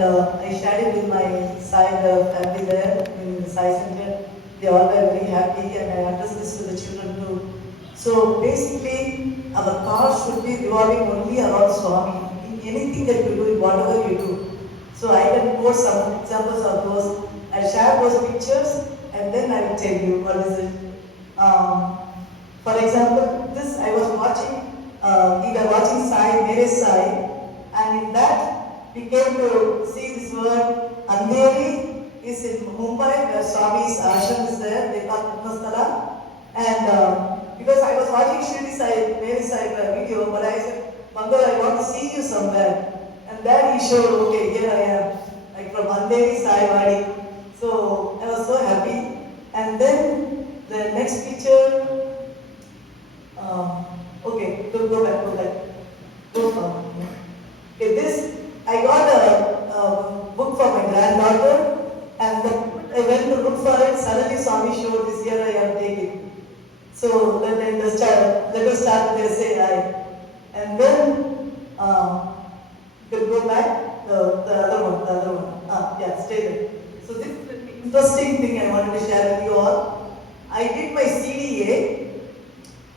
and I shared it with my side family there in the Sai Center. They all were very happy, and I addressed this to the children too. So basically, our cause should be revolving only around Swami in anything that you do, in whatever you do. So I can post some examples of those. I share those pictures, and then I will tell you what is it. Um, for example, this I was watching. We were watching Sai, Mere Sai, and in that we came to see this word. Andheri is in Mumbai, where Swami's ashram is there. They call Dharmasthala. And because I was watching Shirdi Sai, Mere Sai video, but I said, Mangal, I want to see you somewhere. And then he showed, okay, here I am, like from Andheri Sai Vadi. So I was so happy. And then the next picture, okay, go back. Go forward. Okay, this, I got a book for my granddaughter, and I went to look for it. Suddenly, Swami showed this. Here I am taking. So then let us start there, say I. And then, you can go back, the other one. Yeah, stay there. So this is an interesting thing I wanted to share with you all. I did my CDA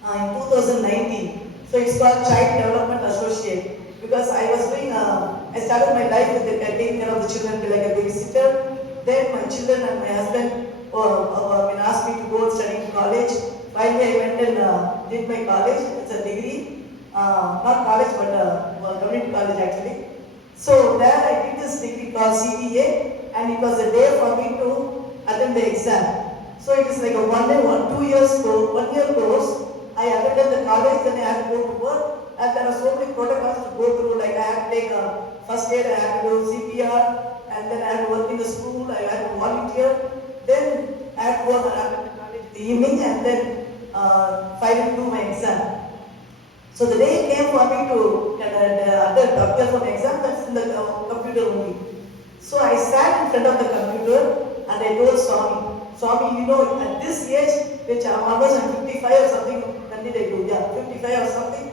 in 2019. So it's called Child Development Associate. Because I was doing, I started my life with taking care of the children like a babysitter. Then my children and my husband asked me to go and study in college. Finally, I went and did my college. It's a degree, not college, but community college actually. So there I did this degree called CDA, and it was a day for me to attend the exam. So it is like a 1 year course. I attended the college, then I had to go to work. And there are so many protocols to go through, like I had to take first aid, I had to do CPR, and then I had to work in the school, I had to volunteer. Then I had to work after the college in the evening, and then finally do my exam. So the day came for me to appear for the exam, that's in the computer only. So I sat in front of the computer and I told Swami, you know, at this age, which I'm almost 55 or something, when did I do? Yeah, 55 or something.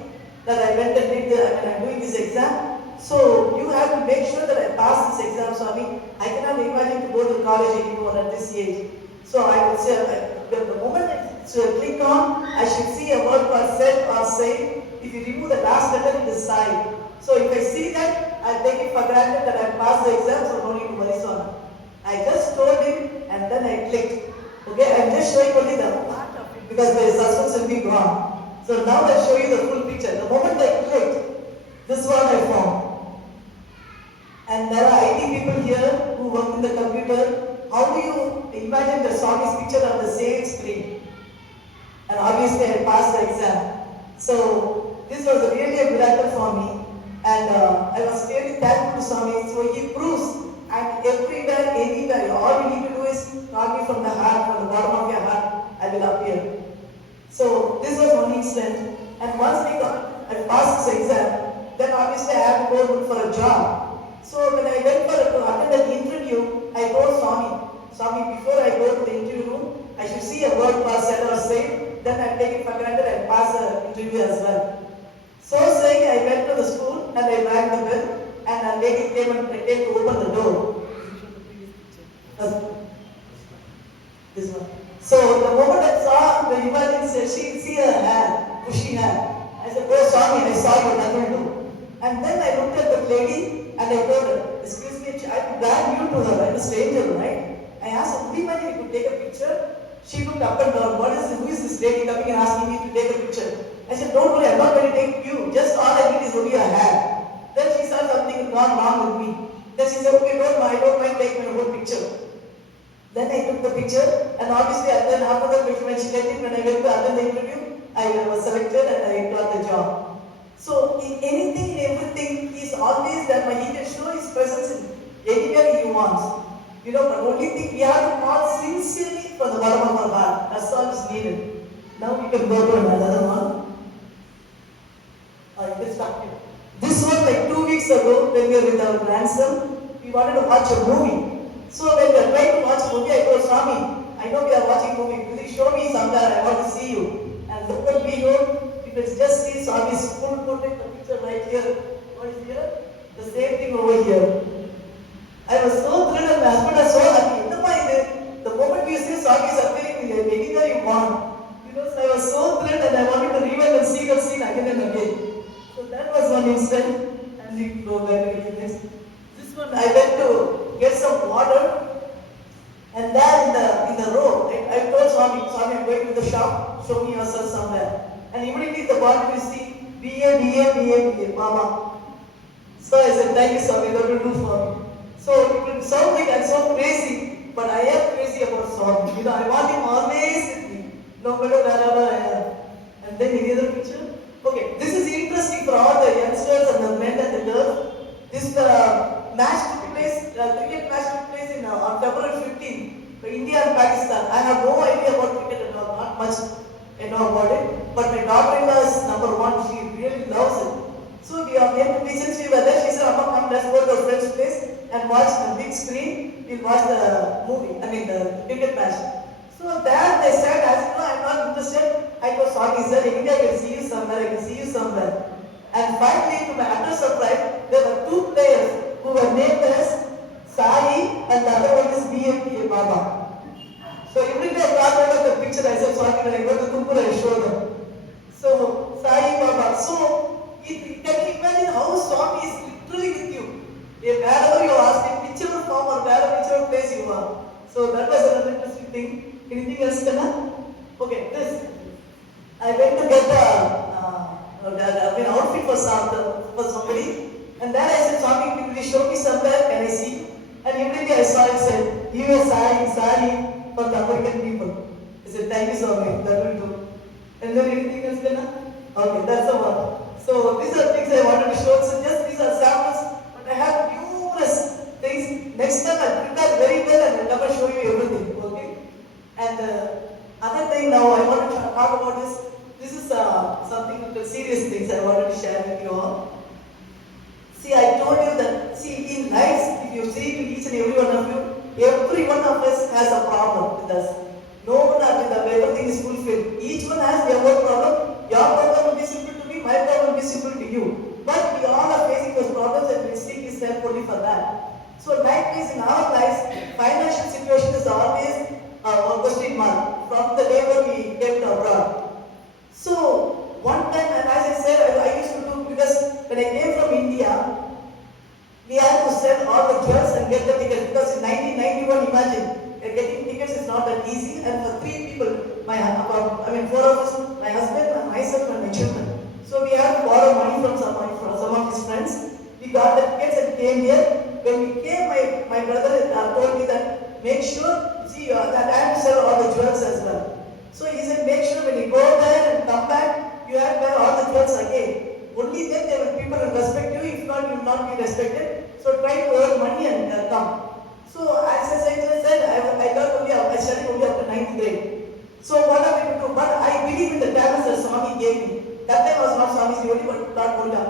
That I went and did I'm doing this exam. So you have to make sure that I pass this exam, Swami. I cannot imagine to go to college anymore at this age. So I would say, the moment I click on, I should see a word called set or say. If you remove the last letter, it is side. So if I see that, I take it for granted that I passed the exam, so no need to worry, Swami. I just told him and then I clicked. Okay, I'm just showing only the part of it because the suspense will be gone. So now I'll show you the full picture. The moment I clicked, this one I found. And there are IT people here who work in the computer. How do you imagine the Swami's picture on the same screen? And obviously I passed the exam. So this was really a miracle for me. And I was really thankful to Swami. So he proves I'm everywhere, anywhere. All you need to do is call me from the heart, from the bottom of your heart. I will appear. So this was one instant, and once I passed this exam, then obviously I had to go look for a job. So when I went to attend an interview, I told Swami, before I go to the interview room, I should see a word called set or say, then I take it for granted and pass the interview as well. So saying, I went to the school and I rang the bell, and a lady came to open the door. This one. So the moment I saw the emergency, she see her hair, bushy hair. I said, oh Swami, I saw you, nothing to do. And then I looked at the lady and I told her, excuse me, I'm brand new to her, I'm a stranger, right? I asked her, would you mind if you could take a picture? She looked up and down, who is this lady coming and asking me to take a picture? I said, don't worry, I'm not going to take you, just all I need is only your hair. Then she saw something gone wrong with me. Then she said, okay, I don't mind taking a whole picture. Then I took the picture, and obviously, and then after that, when she let it, when I went to attend the interview, I was selected and I got the job. So, in anything, in everything, he is always there. He can show his presence in anywhere he wants. You know, but only thing we have to call sincerely from the bottom of our heart. That's all is needed. Now we can go to another one. You can start here. This was like 2 weeks ago when we were with our grandson. We wanted to watch a movie. So when we are trying to watch a movie, I told Swami, I know we are watching a movie. Will you show me somewhere? I want to see you. And look at me here. You can just see Swami's full put in the picture right here. What is here? The same thing over here. I went to get some water, and there in the road, I told Swami, I'm going to the shop, show me yourself somewhere. And immediately the bottom you see, BA, Mama. So I said, thank you, Swami, that will do for me. So it will sound like I'm so crazy, but I am crazy about Swami. You know, I want him always with me, no matter wherever I am. And then any other picture? Okay, this is interesting for all the youngsters and the men and the girls. This match took place, cricket match took place on February 15th, India and Pakistan. I have no idea about cricket at all, not much I know about it. But my daughter-in-law is number one. She really loves it. So we are there to since we were there. She said, "Amma, come, let's go to a friend's place and watch the big screen. We'll watch the movie. I mean the cricket match." So there they said, "As you know, I'm not interested." I go, "Sorry, sir. In India, I can see you somewhere. I can see you somewhere." And finally, to my utter surprise, there were two players who were named as Sai and the other one is BMPA Baba. So every day I got out of the picture, I said, "Sorry, when I go to Kumpura, I show them." So Sai Baba. So can you imagine how Swami is literally with you? If wherever you ask him, whichever form or whichever place you are. So that was another interesting thing. Anything else, Kana? Okay, this. I went to get an outfit for somebody, and then I said, "Swami, will you show me somewhere? Can I see?" And immediately I saw it said, "US sari for the American people." I said, "Thank you, Swami, that will do." And then anything else, Kana? Okay, that's the one. So these are things I wanted to show. So just these are samples, but I have numerous things. Next time I'll prepare very well and I'll never show you everything. Okay? And other thing now I want to talk about is this is something of the serious things I wanted to share with you all. See, I told you that in life, if you see to each and every one of you, every one of us has a problem with us. No one with everything is fulfilled. Each one has their own problem. Your problem will be simple to me, my problem will be simple to you. But we all are facing those problems and we seek His help only for that. So likewise in our lives, financial situation is always a question mark from the day when we came to abroad. So one time, and as I said, I used to do, because when I came from India, we had to sell all the jewels and get the tickets, because in 1991, imagine, getting tickets is not that easy, and for 3 people, 4 of us, my husband and myself and my children. So we had to borrow money from some of his friends. We got the tickets and came here. When we came, my brother told me that make sure, that I have to sell all the jewels as well. So he said, make sure when you go there and come back, you have to wear all the jewels again. Only then people will respect you. If not, you will not be respected. So try to earn money and come. So as I said, I thought I studied only up to 9th grade. So what am I to do? But I believe in the talents that Swami gave me. That time was not Swami's only, but God Buddha.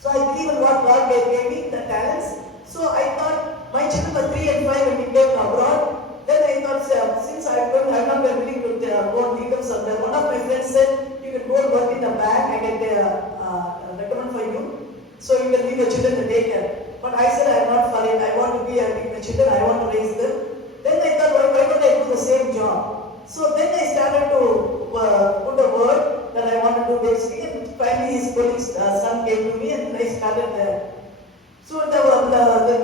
So I believe in what God gave me, the talents. So I thought my children were 3 and 5 when we came abroad. Then I thought, since I'm not willing to go and leave them somewhere, one of my friends said, you can go and work in a bank, I can recommend for you. So you can leave your children in daycare. But I said, I'm not for it. I want to be with my children, I want to raise them. Then I thought, why don't I do the same job? So then I started to put a word that I want to do babysitting, and finally his colleague's son came to me and I started there. So the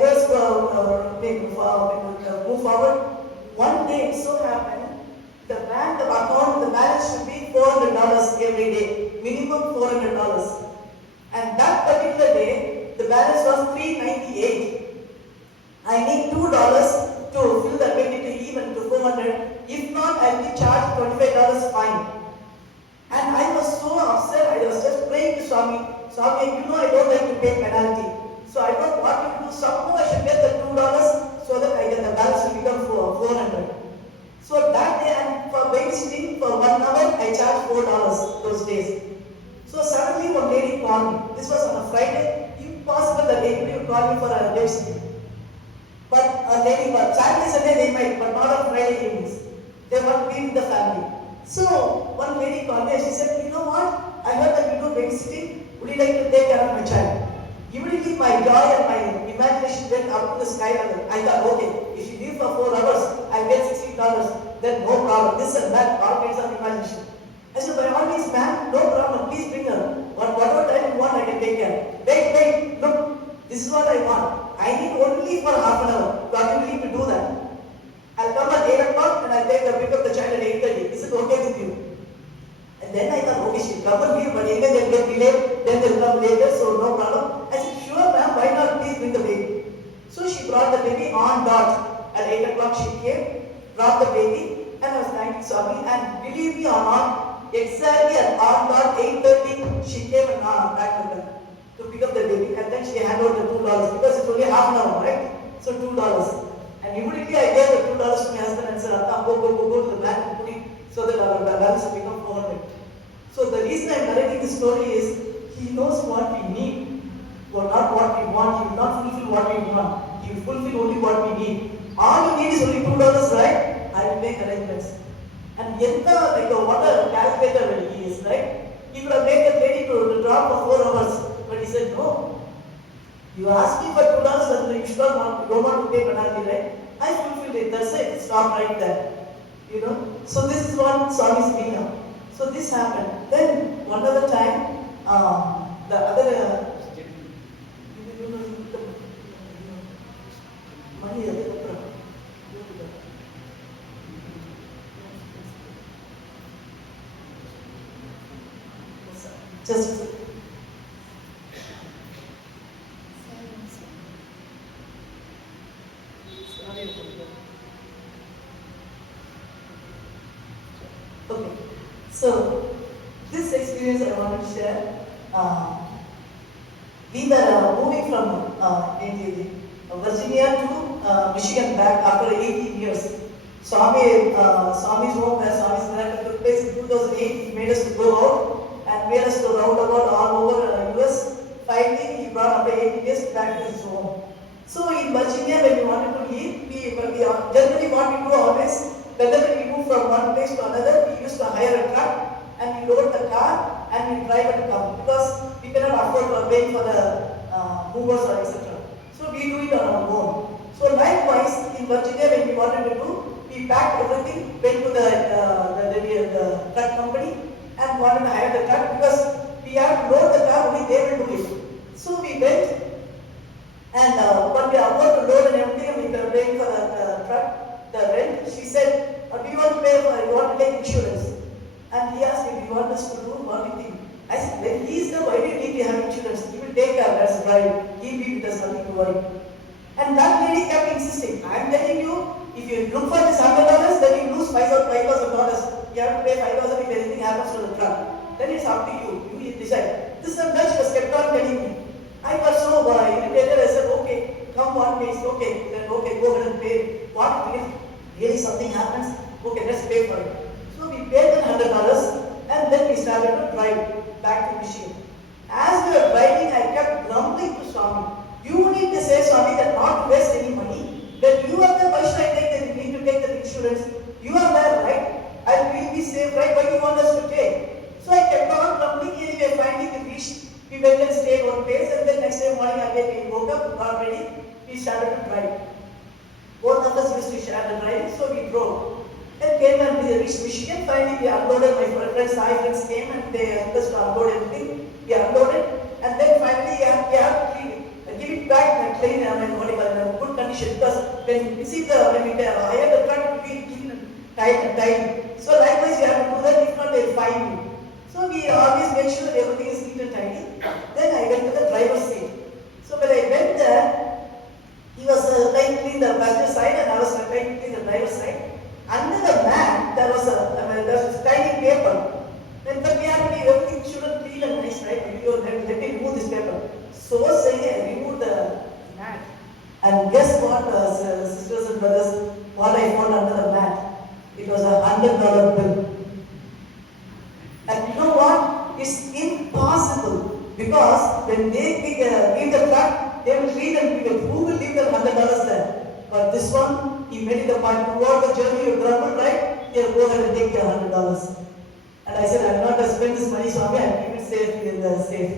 girls move forward. One day it so happened, the balance should be $400 every day, minimum $400. And that particular day, the balance was $398. I need $2 to fill the ability to even to 400. If not, I'll be charged $25 fine. And I was so upset. I was just praying to Swami, I don't like to pay penalty. So I don't want you to do. Somehow I should get the $2 so that I get the balance to become 400. So that day, and for babysitting for 1 hour, I charged $4 those days. So suddenly one lady called me. This was on a Friday. Impossible that anybody would call me for a babysitting. But a lady, Saturday, Sunday they might, but not on Friday evenings. They want to be with the family. So one lady called me and she said, you know what? I heard that you do babysitting. Would you like to take care of my child? Immediately my joy and my imagination went up to the sky level. I thought, okay, if she leaves for 4 hours, I get $60. Then no problem. This and that, all kinds of imagination. I said, by all means, ma'am, no problem. Please bring her. Whatever time you want, I can take care. Wait, look. This is what I want. I need only for half an hour. Are you willing to do that? I'll come at 8 o'clock and I'll pick up the child at 8:30. Is it okay with you? And then I thought, okay, she'll come and leave, but anyway they'll get delayed, then they'll come later, so no problem. I said, sure ma'am, why not, please bring the baby. So she brought the baby on dot. At 8 o'clock she came, brought the baby, and I was thanking Swami, and believe me or not, exactly at on dot 8:30, she came and back with them to pick up the baby, and then she handed over the $2, because it's only half an hour, right? So $2. And immediately I gave the $2 to my husband and said, Akka, go to the bank and put it so that our balance will become 400. So the reason I'm narrating this story is, he knows what we need, or not what we want. He will not fulfill what we want. He will fulfill only what we need. All you need is only $2, right? I will make arrangements. And what a calculator he is, right? He could have made the lady to drop for 4 hours, but he said, no. You asked me for $2 and you don't want to pay penalty, right? I fulfilled it, that's it. Stop right there. You know? So this is what Swami's been. So this happened. Then one other time, the other money just okay. So this experience I want to share. We were moving from Virginia to Michigan back after 18 years. Swami's home where Swami's miracle took place in 2008. He made us to go out and made us to round about all over US. Finally, he brought after 18 years back to his home. So in Virginia, when we wanted to leave, we generally what we do always, whenever we move from one place to another, we used to hire a truck and we load the car and we drive and come, because we cannot afford to pay for the movers or etc. So we do it on our own. So likewise, in Virginia, when we wanted to do, we packed everything, went to the truck company and wanted to hire the truck, because we have to load the car, only they will do it. So we went, and when we are about to load and everything, we were paying for the truck, the rent. She said, do you want to pay for it? You want to take insurance? And he asked me, do you want us to do what do you think? I said, when he is there, why do you need to have insurance? He will take care, that's right. He'll be with us, nothing to worry. And that lady kept insisting, I'm telling you, if you look for this $100, then you lose $5,000. You have to pay $5,000 if anything happens to the truck. Then it's up to you. You decide. This is the judge was kept on telling me. I got so irritated. I said, okay, come one place. Okay, then okay, go ahead and pay. What really something happens? Okay, let's pay for it. So we paid the $100 and then we started to drive back to Michigan. As we were driving, I kept grumbling to Swami. You need to say, Swami, that not to waste any money. That you are there, why should I take the need to take the insurance? You are there, right? I will be safe, right? Why do you want us to take? So I kept on grumbling. Anyway, finally we reached. We went and stayed one place, and then next day morning again we woke up, got ready, we started to drive. Both of us used to share the driving, so we drove. Then came and we reached Michigan. Finally, we unloaded. My friends came and they helped us to unload everything. We unloaded, and then finally we have to give it back and clean and in good condition, because when we hire the truck, we clean and tight. So likewise, we have to do that. If not, they'll fine you. So we always make sure that everything is neat and tidy. Then I went to the driver's seat. So when I went there, he was trying to clean the passenger side and I was trying to clean the driver's side. Under the mat, there was a tiny paper. Then we have to everything should have clean and nice, right? Let me remove this paper. So saying, I removed the mat. And guess what, sisters and brothers, what I found under the mat? It was a $100 bill. And you know what? It's impossible, because when they leave the truck, they will read and people, who will leave the $100 there? But this one, he made it a point. Throughout the journey, you grumbled, right? Here, go ahead and take your $100. And I said, I'm not going to spend this money, Swami, I'll keep it safe in the safe.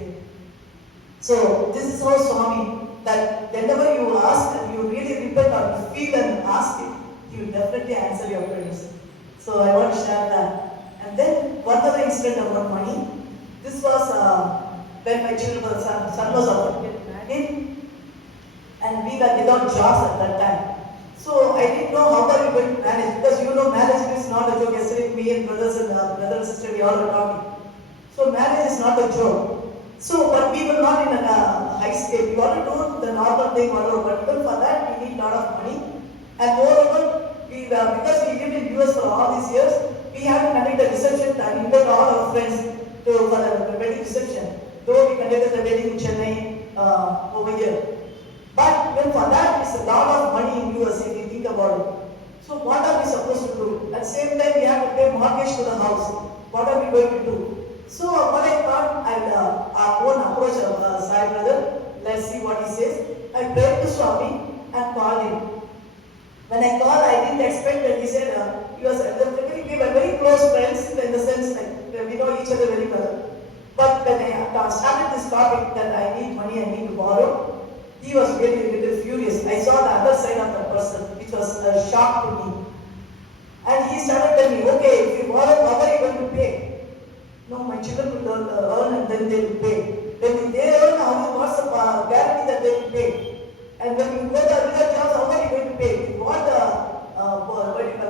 So this is how Swami, that whenever you ask and you really repent or you feel and ask Him, He will definitely answer your prayers. So I want to share that. And then one other incident about money. This was when my son was about to get married. and we were without jobs at that time. So I didn't know how are we going to manage, because you know marriage is not a joke. Yesterday me and brother and sister, we all were talking. So marriage is not a joke. So, but we were not in a high scale. We want to do the normal thing, whatever, but even for that we need a lot of money. And moreover, because we lived in US for all these years, we had to conduct the reception and invite all our friends for the wedding reception. Though we conducted the wedding in Chennai over here. But even for that, it's a lot of money in US if you think about it. So what are we supposed to do? At the same time, we have to pay mortgage to the house. What are we going to do? So what I thought, I'll go and approach Sai brother. Let's see what he says. I prayed to Swami and called him. When I called, I didn't expect that he said, we were very close friends in the sense that we know each other very well. But when I started this topic that I need money, I need to borrow, he was really a little furious. I saw the other side of the person, which was a shock to me. And he started telling me, okay, if you borrow, how are you going to pay? No, my children will earn and then they will pay. When they earn, what's the guarantee that they will pay? And when you go to other jobs, how are you going to pay? What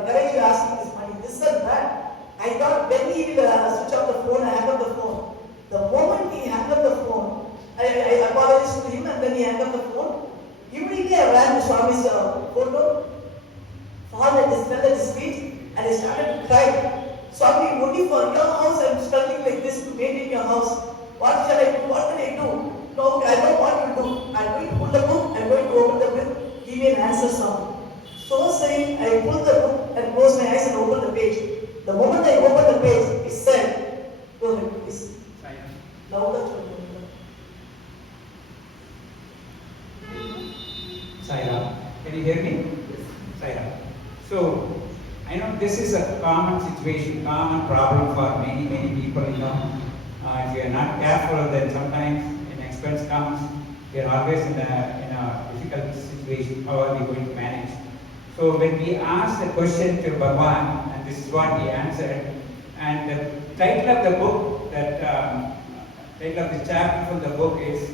courage you ask me this money, this and that. I thought when he will switch off the phone, I hang up the phone. The moment he hung up the phone, I apologized to him and then he hung up the phone. Immediately I ran to Swami's photo, fall at his feet, and I started to cry. Swami, only for your house I am struggling like this to maintain your house. What shall I do? What can I do? No, I don't know what to do. I am going to pull the book, I am going to open the book, give me an answer, Swami. So saying, I pulled the book and closed my eyes and opened the page. The moment I opened the page, it said, go ahead, please. Louder. Saira, can you hear me? Yes. Saira. So, I know this is a common situation, common problem for many people, you know. If you are not careful, then sometimes an expense comes, we are always in a difficult situation. How are we going to manage? So when we asked the question to Bhagwan, and this is what he answered, and the title of the book, title of the chapter from the book is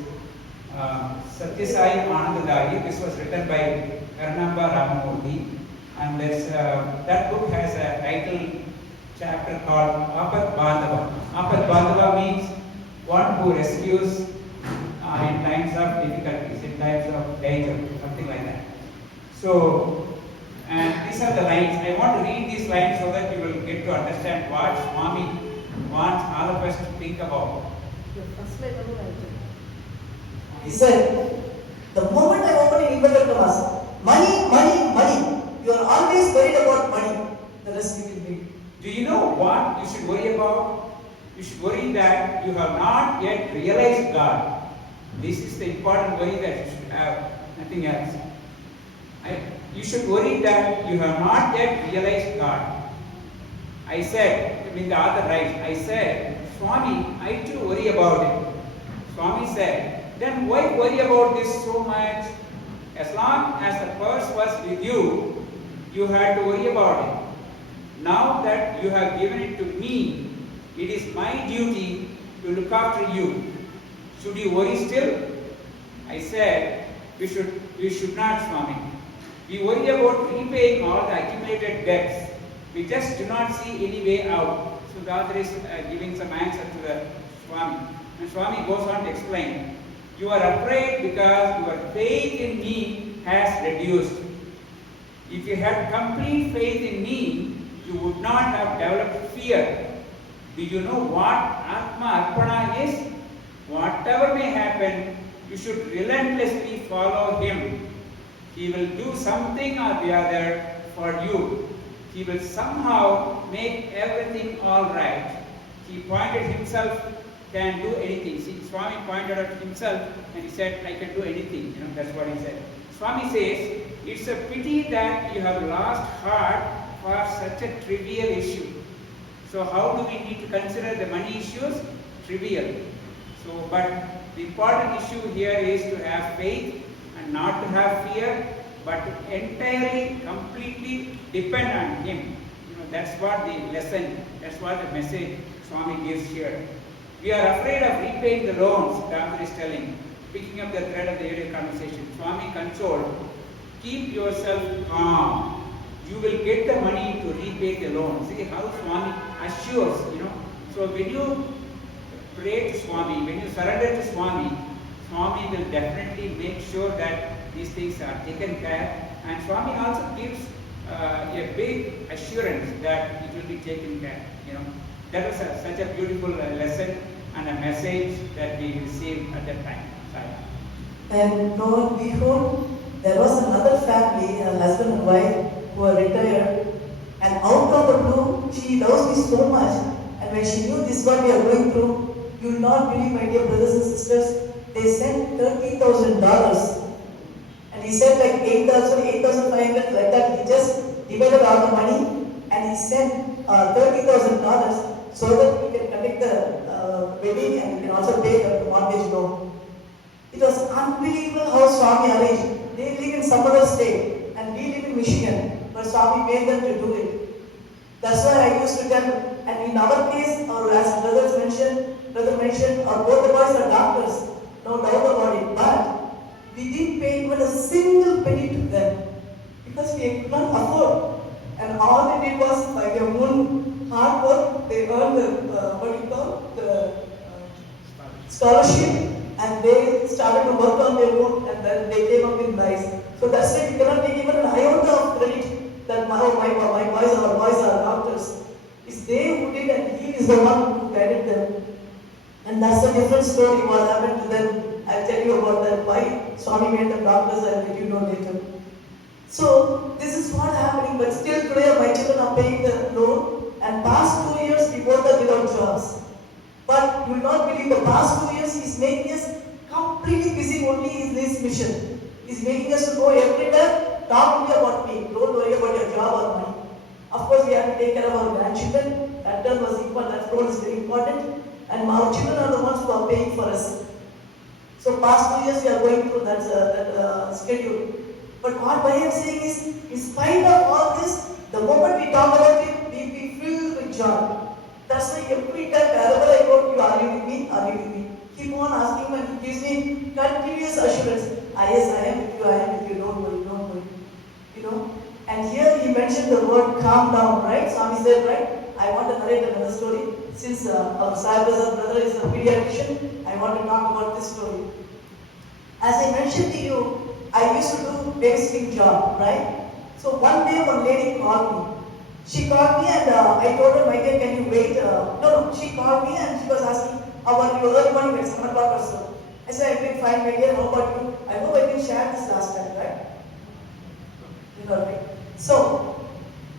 Satyasai Anandadayi. This was written by Karnamba Ramamurthy, and that book has a title chapter called Apat Bandhava. Apat Bandhava means one who rescues in times of difficulties, in times of danger, something like that. So, and these are the lines. I want to read these lines so that you will get to understand what Swami wants all of us to think about. He said, the moment I open an inverted commas, money, money, money. You are always worried about money. The rest we will read. Do you know what you should worry about? You should worry that you have not yet realized God. This is the important worry that you should have, nothing else. You should worry that you have not yet realized God. I said, the author writes, I said, Swami, I too worry about it. Swami said, then why worry about this so much? As long as the purse was with you, you had to worry about it. Now that you have given it to me, it is my duty to look after you. Should you worry still? I said, we should not, Swami. We worry about repaying all the accumulated debts. We just do not see any way out. So the author is giving some answer to the Swami. And Swami goes on to explain, you are afraid because your faith in me has reduced. If you had complete faith in me, you would not have developed fear. Do you know what Atma Arpana is? Whatever may happen, you should relentlessly follow him. He will do something or the other for you. He will somehow make everything all right. He pointed himself, can do anything. See, Swami pointed at himself and he said, I can do anything. That's what he said. Swami says, it's a pity that you have lost heart for such a trivial issue. So how do we need to consider the money issues? Trivial. So, but the important issue here is to have faith and not to have fear, but to entirely, completely depend on him. That's what the lesson, that's what the message Swami gives here. We are afraid of repaying the loans, Dhamma is telling, picking up the thread of the earlier conversation, Swami consoled, keep yourself calm. You will get the money to repay the loan. See how Swami assures, So when you pray to Swami, when you surrender to Swami, Swami will definitely make sure that these things are taken care. And Swami also gives a big assurance that it will be taken care. That was such a beautiful lesson and a message that we received at that time. And lo and behold, there was another family, a husband and wife, who were retired. And out of the blue, she loves me so much. And when she knew this is what we are going through, you will not believe, my dear brothers and sisters, they sent $30,000. And he said like 8,000, 8,500, like that. He just divided all the money and he sent $30,000 so that we can conduct the wedding and we can also pay the mortgage loan. It was unbelievable how Swami arranged. They live in some other state and we live in Michigan, but Swami made them to do it. That's why I used to tell, and in our case, or as brother mentioned, our both the boys are doctors, no doubt about it, but we didn't pay even a single penny to them because we could not afford. And all they did was by their own hard work, they earned the scholarship, and they started to work on their own, and then they came up with lives. So that's why we cannot take even an iota of credit that my boys are doctors. It's they who did, and he is the one who guided them. And that's a different story what happened to them. I'll tell you about that, why Swami made them doctors, I'll let you know later. So this is what happening, but still today my children are paying the loan, and past 2 years we both are without jobs. But you will not believe, the past 2 years he's making us completely busy only in this mission. He's making us to go everywhere, talk only about me, don't worry about your job or money. Of course we have to take care of our grandchildren, that term was important, that role is very important, and our children are the ones who are paying for us. So past 2 years we are going through that schedule. But what I am saying is, in spite of all this, the moment we talk about it, we be filled with joy. That's why every time wherever I go, you are you with me? Are you with me? Keep on asking him and he gives me continuous assurance. Yes, I am with you, I am with you, don't worry, don't worry. And here he mentioned the word calm down, right? Swami said, right? I want to narrate another story. Since our Sahib's brother is a pediatrician, I want to talk about this story. As I mentioned to you, I used to do babysitting job, right? So one day one lady called me. She called me and I told her, my dear, can you wait? No, she called me and she was asking, how are you? Early morning at 7 o'clock or so. I said, I'm doing fine, my dear, how about you? I hope I didn't share this last time, right? You got me. So,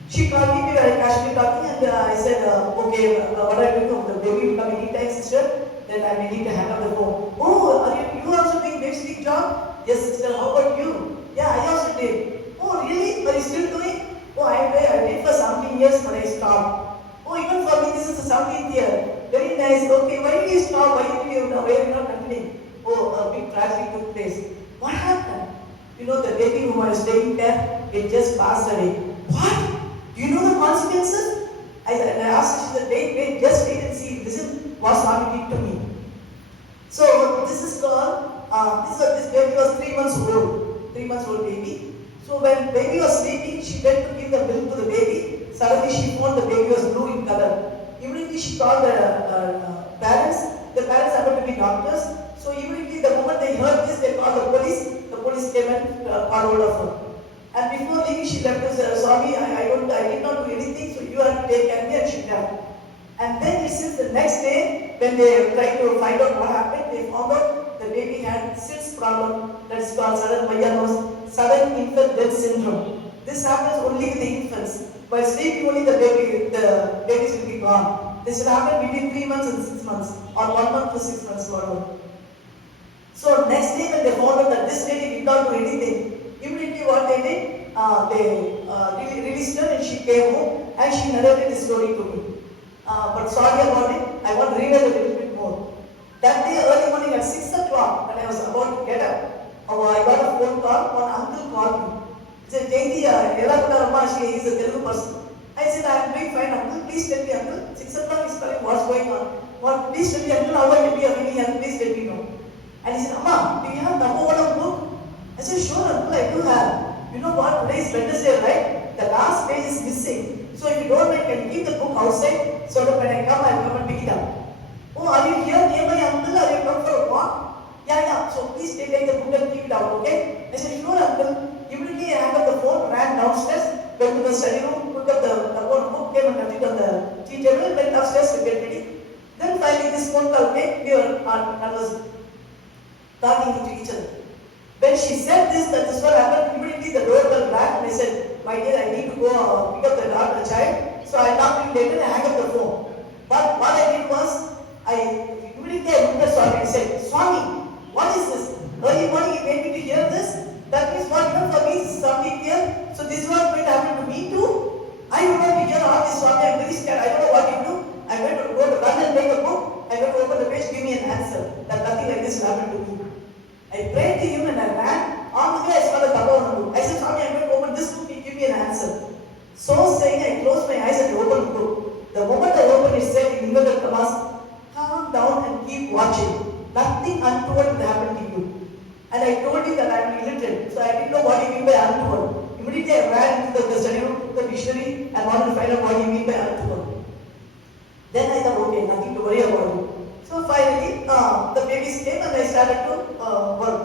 she called me, we were casually talking and I said, okay, what are you doing? The baby will come anytime, sister. Then I may need to hang up the phone. Oh, are you also doing babysitting job? Yes, sister, how about you? Yeah, I also did. Oh, really? Are you still doing? Oh, I did for 17 years, but I stopped. Oh, even for me, this is the 17th year. Very nice. Okay, why did you stop? Why did you not continuing? Oh, a big tragedy took place. What happened? The baby whom I was taking care, it just passed away. What? Do you know the consequences? I asked her, she said, wait, just wait and see. This is what Swami did to me. So, this is called, this baby was 3 months old. 3 months old baby. So when baby was sleeping, she went to give the milk to the baby. Suddenly she found the baby was blue in color. Immediately she called the parents. The parents happened to be doctors. So immediately the moment they heard this, they called the police. The police came and called hold of her. And before leaving, she left us, Swami, I did not do anything, so you have to take care of me, and she left. And then since the next day, when they tried to find out what happened, they found out the baby had SIDS problem, that is called sudden infant death syndrome. This happens only with the infants. By sleeping only the babies will be gone. This will happen between 3 months and 6 months, or 1 month to 6 months, whatever. So next day when they found out that this lady did not do anything, immediately what they did, they released her and she came home and she narrated this story to me. But sorry about it, I want to read it a little bit more. That day early morning at 6 o'clock, when I was about to get up, I got a phone call, one uncle called me. He said, Jayanti, she is a Telugu person. I said, I am doing fine, uncle, please tell me, uncle. 6 o'clock is calling, what's going on? Please tell me, uncle, how are you doing? Please let me know. And he said, Amma, do you have Tapovaram book? I said, sure, uncle, I do have. You know what? Today is Wednesday, right? The last page is missing. So if you don't mind, can you keep the book outside so that when I come, I'll come and pick it up. Oh, are you here nearby, uncle? Are you come for a walk? Yeah. So please take the book and keep it out, okay? I said, sure, uncle. Immediately I hung up the phone, ran downstairs, went to the study room, put up the book, came and left it on the tea table, went upstairs to get ready. Then finally this phone call came, we were and was talking to each other. When she said this, that this what happened, immediately the door bell rang and I said, my dear, I need to go pick up the daughter, the child. So I talked to you later and I hung up the phone. But what I did was, immediately I looked at Swami and said, Swami, what is this? Early morning you made me to hear this? That means what even for me is something here. So this is what going to happen to me too. I don't want to hear all this, Swami. I'm very scared. I don't know what you do. I'm going to go to run and make a book. I'm going to open the page, give me an answer. That nothing like this will happen to me. I prayed to him and I ran. On the way I saw the Tapovaram book. I said, Swami, I'm going to open this book. You give me an answer. So saying, I closed my eyes and opened the book. The moment I opened it said in inverted commas, calm down and keep watching. Nothing untoward will happen to you. And I told you that I am illiterate, so I didn't know what you mean by untoward. Immediately I ran into the study room, took the dictionary, and wanted to find out what you mean by untoward. Then I thought, okay, nothing to worry about. So finally, the babies came and I started to work.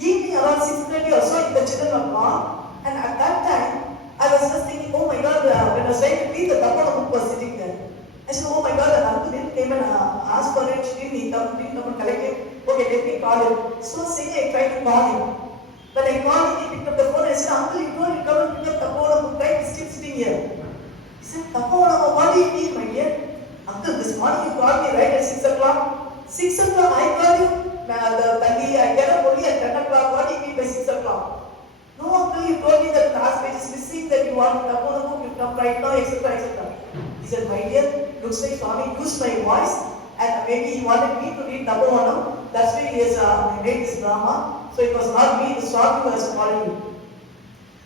Evening around 6:30 or so, the children were gone, and at that time, I was just thinking, oh my God, when I was trying to read, the Tapovaram book was sitting there. I said, oh my God, the uncle came and asked for it, she didn't come and collect it. Okay, let me call him. So saying, I tried to call him. When I called him, he picked up the phone. I said, uncle, you told me to come and pick up Tapovaram book, right? He's still sitting here. He said, Tapovaram, what do you mean, my dear? Uncle, this morning you called me right at 6 o'clock. 6 o'clock, I called you. I get up only at 10 o'clock. What do you mean by 6 o'clock? No, uncle, you told me that last page is missing, that you want Tapovaram book, you come right now, etc., etc. He said, my dear, looks like Swami used my voice and maybe he wanted me to read Tapovaram. That's why he has made this drama. So it was not me, the Swami who has called you.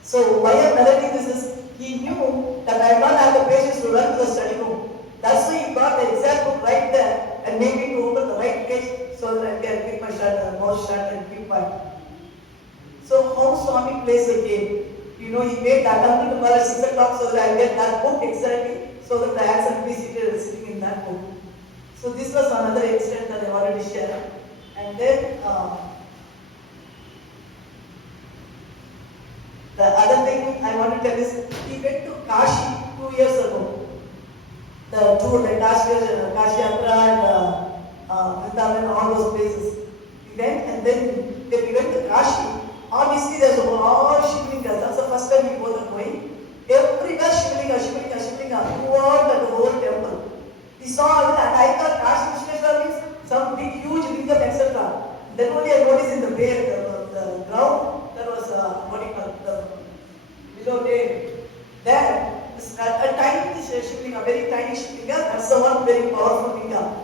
So why I'm narrating this is, he knew that I did not have the patience to run to the study room. That's why he got the exact book right there and made me to open the right page so that I can keep my mouth shut and keep quiet. So how Swami plays the game? You know, he made that uncle to call at 6 o'clock so that I get that book exactly, so that the answer will be sitting in that book. So this was another incident that I wanted to share. And then the other thing I want to tell is, he went to Kashi 2 years ago. The tour like Kashi Yatra and Vrindavan and all those places. We went and then we went to Kashi. Obviously there's a lot of Shivlingas. That's the first time we both are going. Everywhere Shivlinga throughout the whole temple. We saw that and I thought Kashi Vishweshwar means some big huge lingam, etc. Then only I noticed in the ground there was what do you call it, below there a tiny Shivlinga, very tiny Shivlinga. That's the one very powerful linga.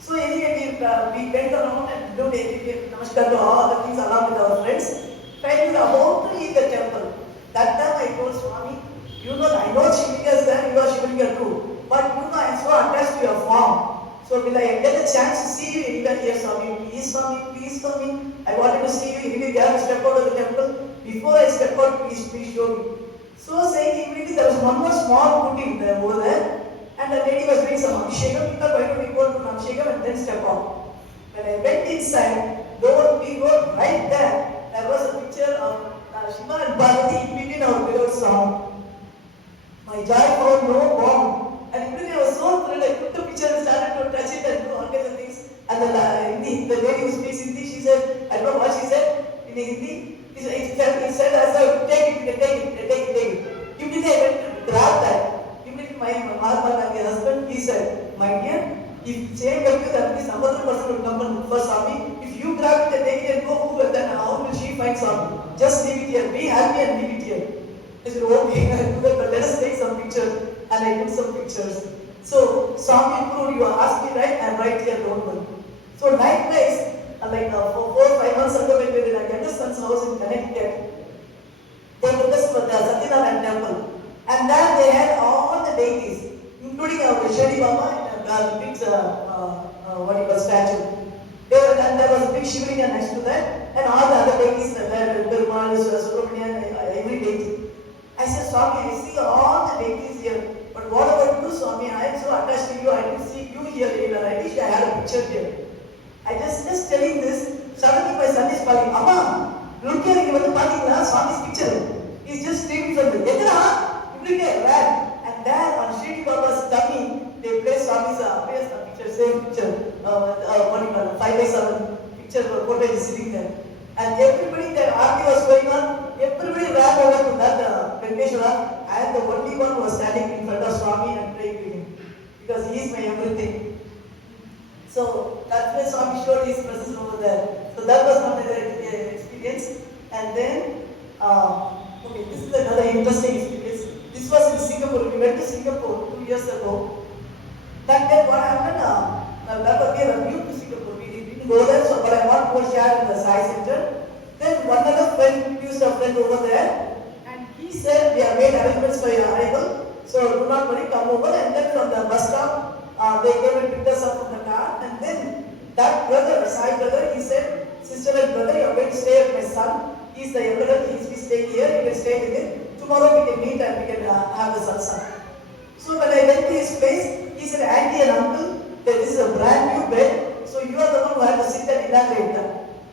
So anyway, we went around and did namaskar to all the things along with our friends. Finally, we were about to leave the temple. That time I told Swami, you know, I know Shivlinga is there, you are Shivlinga too. But you know, I am so attached to your form. So will I get a chance to see you anywhere here, Swami? Please, Swami, please, Swami. I wanted to see you. If you have to step out of the temple, before I step out, please show me. So saying, immediately there was one more small putti there over there, and the lady was doing some abhishekam. We thought, why don't we go to abhishekam and then step out? When I went inside, though we were right there, there was a picture of Shiva and Parvati in between our beloved song. My joy found no bound. And immediately I was so thrilled, I took the picture and started to touch it and do all kinds of things. And the lady who speaks Hindi, she said, I don't know what she said in Hindi. He said, as I take it. Immediately I went to grab that. Immediately my Mahatma Gandhi husband, he said, my dear, if same like you, that means some other person will come and look for Swami. If you grab it and take it and go, then how will she find Swami? Just leave it here. Be happy and leave it here. I said, okay, I'll do that, but let us take some pictures. And I took some pictures. So, Swami approved, you asked me right, I'm right here, don't worry. So, likewise, like for 4 or 5 months ago, when we were in our younger son's house in Connecticut, they took us to the Satyanarayana temple. And there they had all the deities, including our Shri Baba and the big statue. And there was a big Shivlinga next to that, and all the other deities were there, Perumal, Subramanian, every deity. I said, Swami, I see all the deities here, but what about you, Swami? I am so attached to you, I didn't see you here either. I wish I had a picture here. I just telling this, suddenly my son is calling, Amma, look here, you want to Swami's picture. He's just screaming from the Yedra, you ran. And there on Shri Baba's tummy, they place Swami's picture, same picture, what do you call it, 5x7 picture, portrait is sitting there. And everybody, the army was going on, everybody ran over to that Venkateshwara. I am the only one who was standing in front of Swami and praying to him. Because he is my everything. So that's why Swami showed his presence over there. So that was one other experience. And then, okay, this is another interesting experience. This was in Singapore. We went to Singapore 2 years ago. That day what happened, we were new to Singapore. We didn't go there, so but I want to share in the Sai Center. Then one other friend used a friend over there, and he said, we have made arrangements for your arrival, so do not worry, come over. And then from the bus stop, they came and picked us up from the car. And then that brother, Sai brother, he said, sister and brother, you are going to stay with my son. He is the elder, he is staying here, you can stay with him. Tomorrow we can meet and we can have the satsang. So when I went to his place, he said, Auntie and uncle, this is a brand new bed, so you are the one who had to sit and inaugurate that.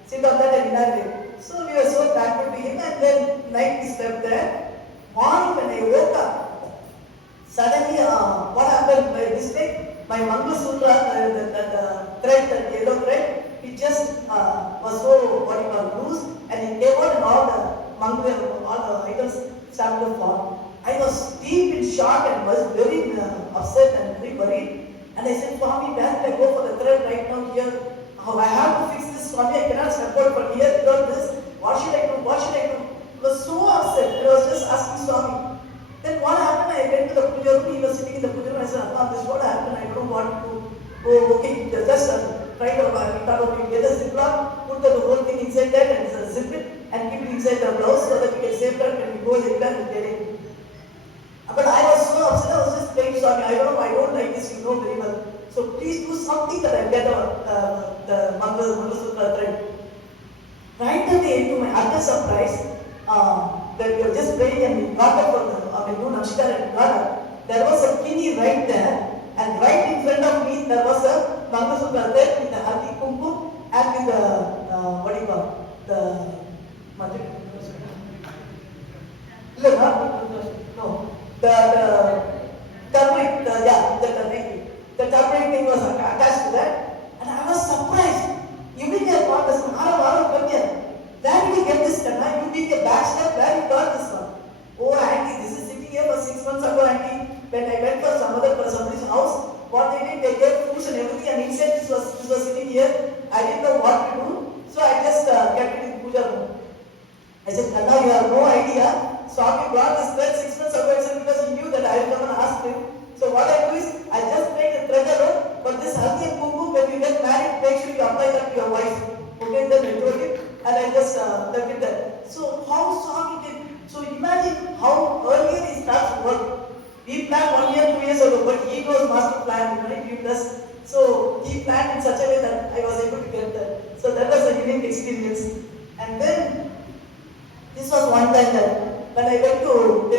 Sit on that and inaugurate. So we were so thankful to him, and then night we slept there. Morning when I woke up, suddenly what happened by mistake, my Mangala Sutra, that thread, that yellow thread, it just was so, what you call, loose, and it came out and all the Mangala, all the items started to fall. I was deep in shock and was very upset and very worried. And I said, Swami, where can I go for the thread right now here? I have to fix this, Swami. I cannot step out from here without this. What should I do? What should I do? I was so upset. I was just asking Swami. Then what happened? I went to the puja room. He was sitting in the puja room. I said, this is what happened. I don't know what to do. Oh, okay, just try to, we thought, okay, get a ziplock, put the whole thing inside that and zip it and keep it inside the blouse so that we can safeguard when we go later and get it. But I was so upset, I was just praying, Swami, I don't know, I don't like this, you know very well. So please do something that I get the Mangala Sutra thread. Right away, to my utter surprise, when we were just praying and we got up for the Namaskar and we got up, there was a kini right there, and right in front of me there was a Mangala Sutra thread with the Haldi Kumkum and with the, what do you call, the the turmeric, the turmeric thing was attached to that, and I was surprised. You mean you got this one? Where did you get this one? You being a bachelor, where you got this one? Oh, Auntie, this is sitting here for 6 months ago, Auntie. When I went for somebody's house, what they did, they gave fruits and everything, and inside this was sitting here. I didn't know what to do, so I just kept it in puja room. I said, Kanna, you have no idea. Swami brought this thread 6 months ago because he knew that I will come and ask him. So what I do is, I just make the thread alone, but this Haldi and Kumkum, when you get married, make sure you apply that to your wife. Okay, then I told him, and I just left it there. So how Swami did? So imagine how earlier he starts work. We planned 1 year, 2 years ago, but he knows master plan, right? He does. So he planned in such a way that I was able to get that. So that was a unique experience. And then this was one time that when we came to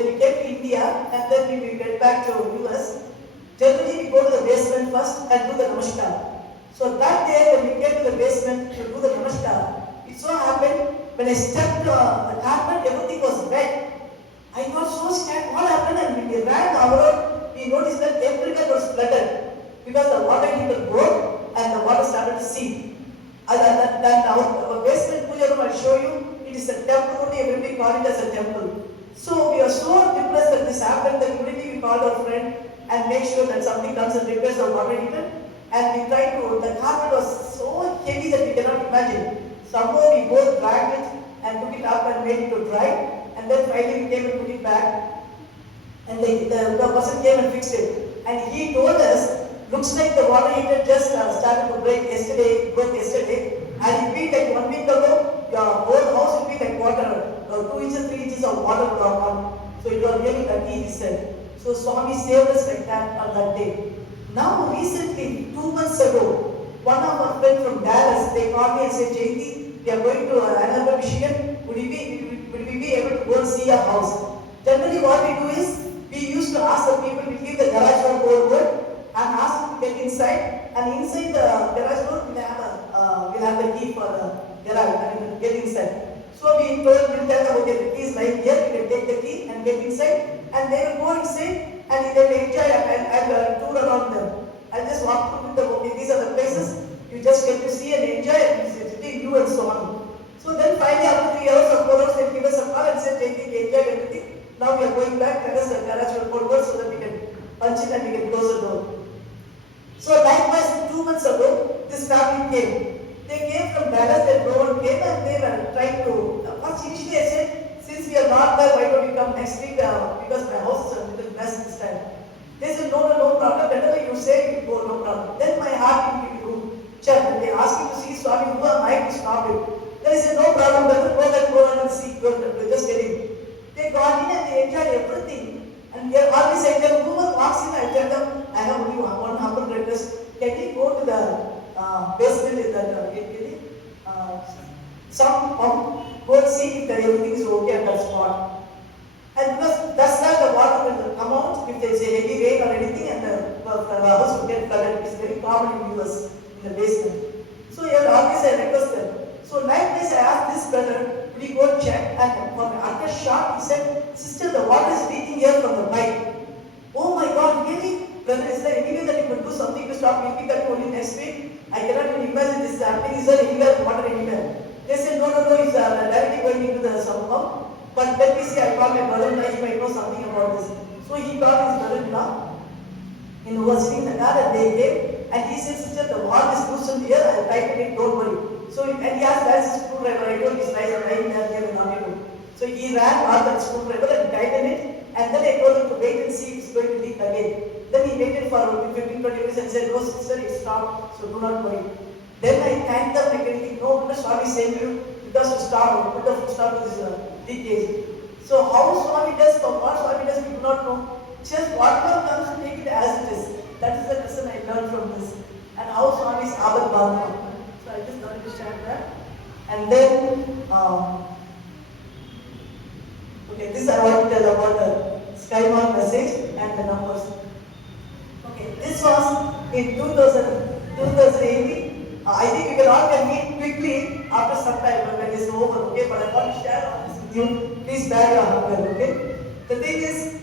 India and then we went back to US, generally we go to the basement first and do the Namaskar. So that day when we came to the basement to do the Namaskar, it so happened when I stepped on the carpet, everything was wet. I got so scared. What happened? And when we ran over, we noticed that everywhere was flooded because the water hit the boat and the water started to seep. Then our basement puja room, I'll show you. It is a temple, only everybody call it as a temple. So we are so depressed that this happened that immediately we called our friend and make sure that somebody comes and repairs the water heater. And we tried to, the carpet was so heavy that we cannot imagine. Somehow we both dragged it and took it up and made it to dry. And then finally we came and put it back. And the person came and fixed it. And he told us, looks like the water heater just started to broke yesterday. And it will like 1 week ago, your whole house will be like water, 2 inches, 3 inches of water will come on. So it was really lucky, he said. So Swami saved us like that on that day. Now recently, 2 months ago, one of our friends from Dallas, they called me and said, Jayanti, we are going to Ann Arbor, Michigan. Would we be able to go and see your house? Generally what we do is, we used to ask the people, we give the garage door code and ask them to get inside. And inside the garage door, we'll have the key for the garage, I mean, get inside. So we tell them, okay, the key is right here, you can take the key and get inside. And they will go inside and they will enjoy and tour around them. I'll just walk through with them, okay, these are the places you just get to see and enjoy and see you and so on. So then finally after 3 hours or 4 hours, they give us a call and said, Jayanti, we enjoyed everything. Now we are going back, tell us the garage will forward so that we can punch it and we can close the door. So likewise, 2 months ago, this family came. They came from Dallas, their no one came and they were trying to, first initially I said, since we are not there, why don't we come next week because my house is a little mess this time. They said, no problem, whenever you say, you go, no problem. Then my heart will give you check and they asked me to see Swami, who am I to stop it? Then I said, no problem, brother, go and see, we're just getting. They got in and they enjoyed everything. And they always said, the woman walks in, I tell them, I have only one humble request. Can we go to the basement in that some pump, go and see if everything is okay at that spot. And because that's how the water will come out if there is a heavy rain or anything and the house will get flooded. It's very common in US in the basement. So you have always I request them. So likewise I asked this brother, we go check and from after shock he said, sister, the water is leaking here from the pipe. Oh my God, really? Brother, is there any way that you could do something to stop leaking that only next week? I cannot even imagine this happening. Is there anywhere water anywhere? They said, no, it's directly going into the sump pump. But let me see, I called my brother-in-law, he might know something about this. So he called his brother-in-law, who was sitting in the car and they came and he said, sister, the wall is loosened here, I'll tighten it, don't worry. So, and he asked, where's the screwdriver? I told his nice and right there in the So he ran all that screwdriver and tightened it and then I told him to wait and see if it's going to leak again. Then he waited for 15-20 minutes and said, no sister, it stopped, so do not worry. Then I thanked them like anything, no, Swami sent you because to stop, put the stop to this leakage. So how Swami does, or what Swami does, we do not know. Just whatever comes and take it as it is. That is the lesson I learned from this. And how Swami is Abad Bhagwan. So I just wanted to share that. And then, okay, this I want to tell about the Skywalk message and the numbers. Okay, this was in 2018. I think we can all meet quickly after some time when it is over, okay? But I want to share all this with you. Please bear your hunger, okay? The thing is,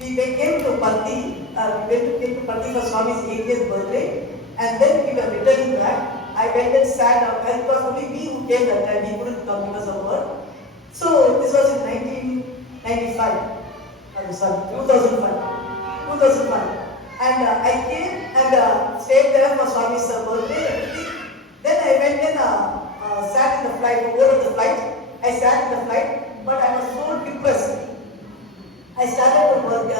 we came to Patti, came to Patti for Swami's 80th birthday, and then we were returning back. I went and sat down, and it was only me who came that time, he couldn't come because of work. So this was in 1995, 2005. And I came and stayed there for Swami's birthday and everything. Then I went and sat in the flight, boarded the flight. I sat in the flight, but I was so depressed. I started to work,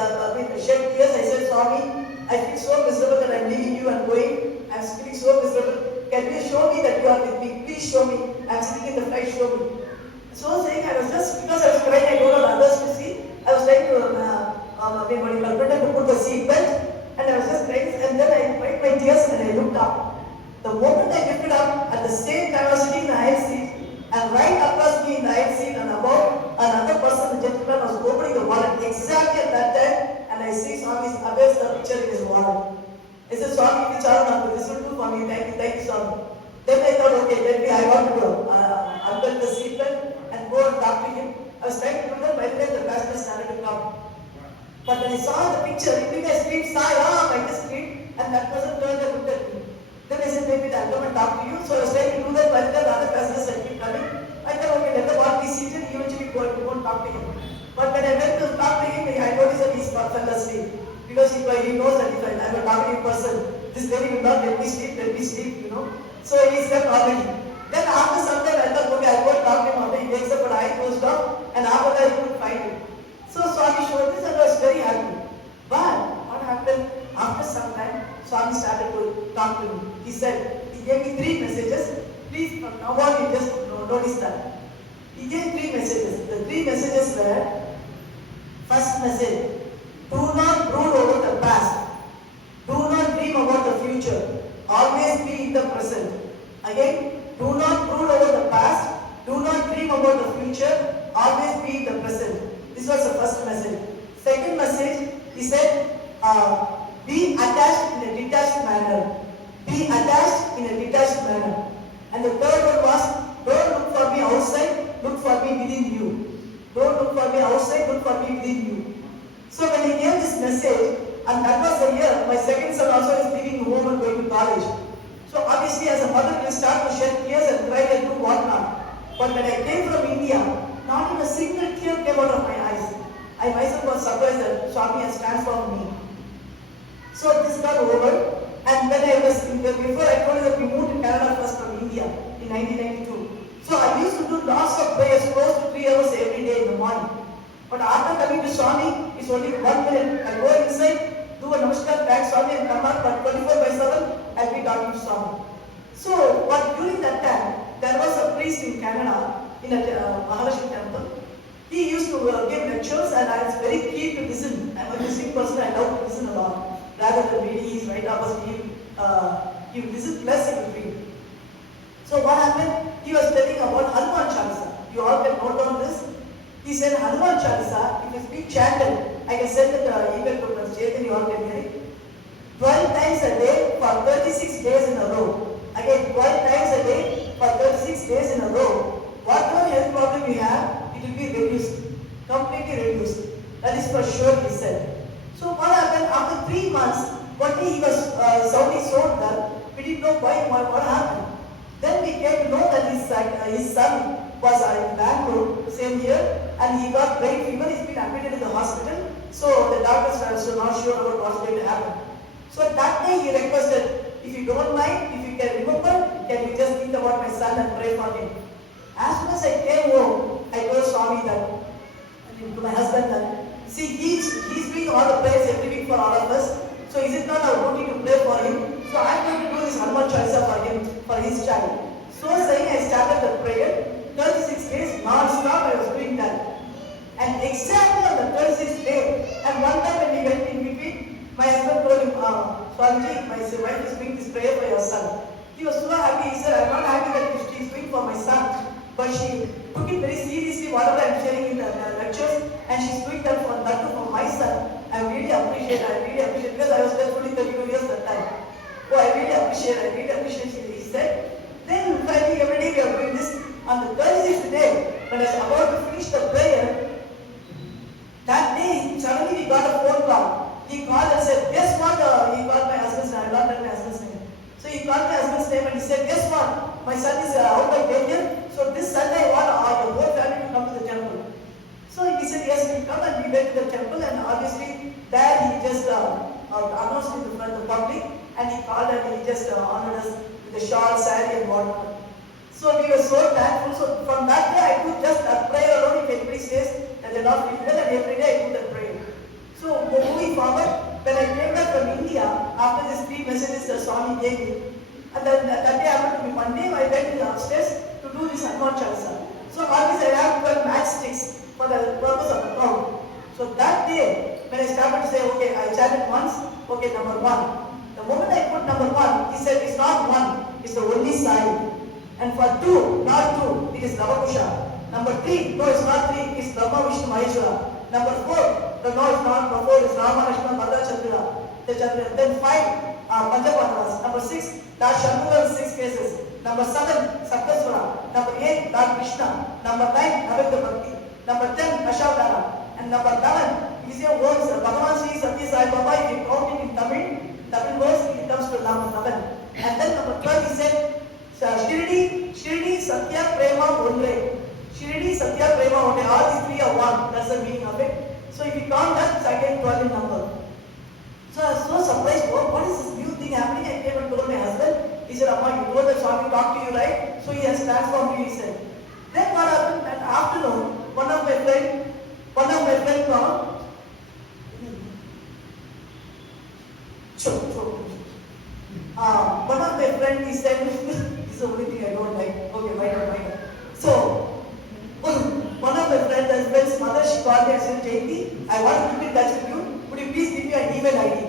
shed tears. I said, Swami, I feel so miserable that I'm leaving you and going. I'm feeling so miserable. Can you show me that you are with me? Please show me. I'm sitting in the flight, show me. So saying, I was just, because I was crying, I don't want others to see. I was trying to, pretend to put the seat belt. And I was just crying, and then I wiped my tears and I looked up. The moment I lifted up, at the same time I was sitting in the aisle seat, and right across me in the aisle seat and above, another person, the gentleman, was opening the wallet exactly at that time, and I see Swami's Abhay's picture in his wallet. I said, Swami, this will do for me, thank you, Swami. Then I thought, okay, I want to unbelt the seatbelt and go and talk to him. I was trying to do that, by the way, the passenger started to come. But when I saw the picture, immediately I screamed, I just screamed, and that person turned and looked at me. Then I said, maybe I'll come and talk to you. So I was trying to do that, but the other passengers keep coming. I thought, okay, let the one be seated, eventually go and talk to him. But when I went to talk to him, I noticed that he's fell asleep. Because he knows that if I'm a talkative person, this lady will not let me sleep, you know. So he slept already. Then after some time, I thought, okay, I'll go and talk to him after he wakes up, but I closed up, and after that, he couldn't find him. So Swami showed this and I was very happy. But what happened? After some time, Swami started to talk to me. He said, he gave me 3 messages. Please, from now on, you just notice that. He gave 3 messages. The 3 messages were, first message, do not brood over the past. Do not dream about the future. Always be in the present. This was the first message. Second message, he said, be attached in a detached manner. Be attached in a detached manner. And the third one was, don't look for me outside, look for me within you. Don't look for me outside, look for me within you. So when he gave this message, and that was the year, my second son also is leaving home and going to college. So obviously as a mother you start to shed tears and cry and do whatnot. But when I came from India, not even a single tear came out of my eyes. I myself was surprised that Swami has transformed me. So this got over, and when I was, before I told you that we moved to Canada first from India in 1992. So I used to do lots of prayers, close to 3 hours every day in the morning. But after coming to Swami, it's only 1 minute. I go inside, do a namaskar, thank Swami and come back, but 24/7, I'll be talking to Swami. So, but during that time, there was a priest in Canada, in a Mahalakshmi temple. He used to give lectures and I was very keen to listen. I'm a listening person, I love to listen a lot. Rather than reading, he's right opposite. He would listen plus he would read. So what happened? He was telling about Hanuman Chalisa. You all can note down this. He said Hanuman Chalisa, if it's being chanted, I can send it email to Mr. Chetan, you all can hear it. 12 times a day for 36 days in a row. Again, 12 times a day for 36 days in a row. Whatever health problem you have, it will be reduced. Completely reduced. That is for sure, he said. So what happened? After 3 months, one day he was sounding so dull, we didn't know why, what happened. Then we came to know that his son was in Bangalore, same year, and he got brain fever, he's been admitted in the hospital. So the doctors were still not sure about what's going to happen. So that day he requested, if you don't mind, if you can remember, can you just think about my son and pray for him. As soon as I came home, I told Swami that, to my husband that, see, he's doing all the prayers every week for all of us. So is it not our duty to pray for him? So I'm going to do this Hanuman Chalisa for him, for his child. So saying, I started the prayer. 36 days non-stop I was doing that. And exactly on the 36th day, and one time when we went in between, my husband told him, Swamiji, my wife is doing this prayer for your son. He was so happy. He said, I'm not happy that she is doing for my son, but she took it very seriously, whatever I'm sharing in the lectures, and she's doing that for my son. I really appreciate, because I was just only 32 years that time. Oh, I really appreciate, he said. Then finally every day we are doing this. On the 36th day, when I was about to finish the prayer, that day suddenly we got a phone call. He called and said, guess what? He called my husband's name. I don't know my husband's name. So he called my husband's name and he said, guess what? My son is out of danger. So this Sunday I want your whole family to come to the temple. So he said, yes, we come, and we went to the temple, and obviously there he just announced in front of the public, and he called and he just honored us with the shawl, sari and whatnot. So we were so thankful. So from that day I do just a prayer alone. If anybody says that they're not feeling well, and every day I do that prayer. So moving forward, when I came back from India, after these 3 messages that Swami gave me, and then that day happened to be Monday, I went upstairs to do this Hanuman Chalisa. So always I have 12 matchsticks for the purpose of the crowd. So that day, when I started to say, okay, I chanted once, okay, number 1. The moment I put number 1, he said, it's not 1, it's the only sign. And for 2, not 2, it is Navakusha. Number 3, no, it's not 3, it's Brahma, Vishnu, Maheshwara. Number 4, no, it's not. Number 4 is Rama, Lakshmana, Bharata, Chandra. Then 5, Panchapandas. Number 6, Lord Shanmugha, 6 cases. Number 7, Saptaswara. Number 8, Lord Krishna. Number 9, Navadya Bhakti. Number 10, Ashavdara. And number 11, you say words, Bhagavan Sri Satya Sai Baba, if you count it in Tamil words, it comes to number 11. And then number 12, he said, Shirdi, Satya, Prema, Ondre. Shirdi, Satya, Prema, Ondre. All these 3 are 1. That's the meaning of it. So if you count that, it's again 12 in number. So I was so surprised. Oh, what is this new thing happening? I came and told my husband. He said, Amma, you know that Swami talked to you, right? So he has transformed you, he said. Then what happened? That afternoon, one of my friends he said, this is the only thing I don't like. Okay, fine. So, one of my friend's mother, she called me and said, Jayanti, I want to keep in touch with you. Would you please give me an email ID?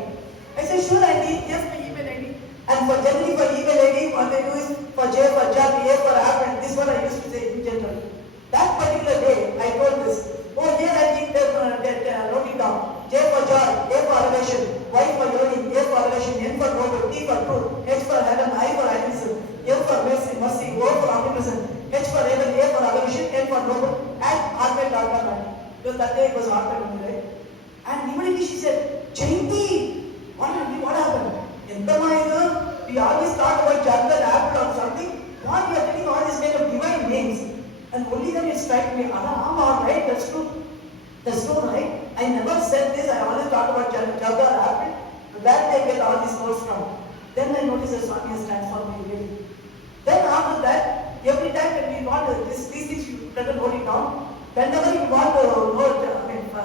I said, sure, Auntie, here's my email ID. And generally for email ID, what I do is for J for job, A for app, and this one I used to say in general. That particular day, I told this. Oh, here I think note it down. J for joy, A for elevation, Y for learning, A for elevation, N for noble, T for truth, H for heaven, I for idealism, L for mercy, O for optimism, H for heaven, A for elevation, N for noble, and heartmate. Because that day it was heartmate only, right? And immediately she said, Jayanti, what happened? In the mind, we always thought about Jagdar, apple or something. What you are telling all these kind of divine names. And only then it struck me, right, that's true. That's true, right? I never said this, I always thought about Jagdar, apple. But that day I get all these notes from. Then I noticed that Swami has transformed me really. Then after that, every time when we want these things, you better note it down. Whenever you want to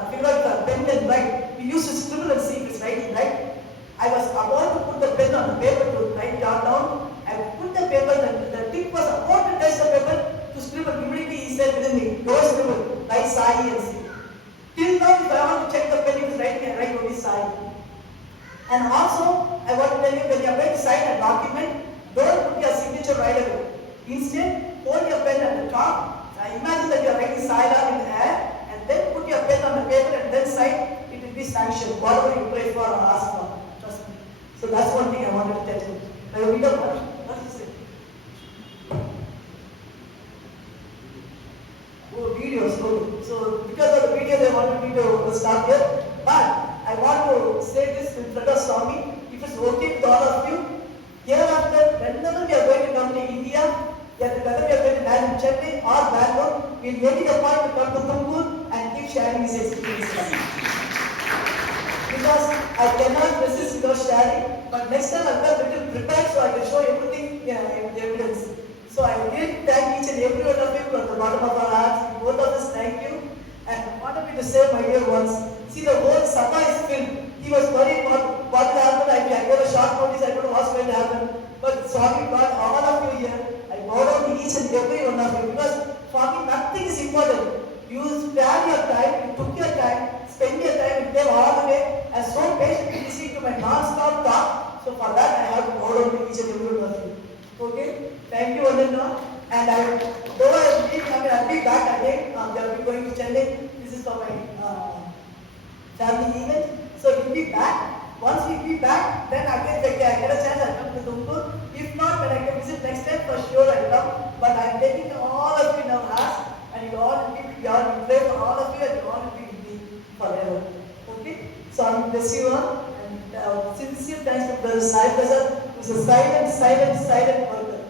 figure out the pen and write, we used to scribble and see if it's writing, right? I was about to put the pen on the paper to write down. I put the paper, the tip was about to touch the paper to scribble. Immediately he said within me, don't scribble, write Sai and see. Till now, if I want to check the pen, if it's writing, I write only Sai. And also, I want to tell you, when you are going to sign a document, don't put your signature right away. Instead, hold your pen at the top. Imagine that you are writing Sai in the air, and then put your pen on the paper and then sign. It will be sanctioned, whatever you pray for or ask for. Trust me. So that's one thing I wanted to tell you. What is it? Oh, videos. Okay. So because of the video, they wanted me to stop here. But I want to say this in front of Swami. If it's okay with all of you, hereafter, whenever we are going to come to India, whether we are going to land in Chennai or Bangalore, we'll make it a point to come to Tumkur and keep sharing these experiences. Because I cannot resist without sharing, but next time I'll come a little prepared so I can show everything in evidence. So I really thank each and every one of you from the bottom of our hearts. Both of us thank you. And I wanted me to say, my dear ones, see the whole Sabha is filled. He was worried what will happen. I got a short notice, I don't know what's going to happen. But Swami brought all of you here. I bow down to each and every one of you because Swami, nothing is important. You spare your time, you took your time, spend your time, you came all the way, and so patiently listening to my non-stop talk. So for that, I have to bow down to each and every one of you. Okay? Thank you, Ananda. And I'll be back again. They'll be going to Chennai. This is for my family event. So we'll be back. Once we be back, then again, I get a chance, I'll come to Tumkur. If not, when I can visit next time, for sure I'll come. But I'm taking all of you in our hearts, and you all will be with God. We pray for all of you, and you all will be with me forever. Okay? So I bless you all. And sincere thanks to Brother Sai Prasad, who's a silent worker.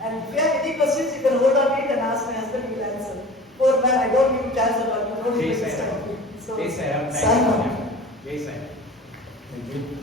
And if you have any questions, you can hold on to it and ask my husband, he will answer. Poor man, I don't give him chance at all. You don't give him this time. So, Jai Sai Ram. Sai Ram. Jai Sai. Thank you.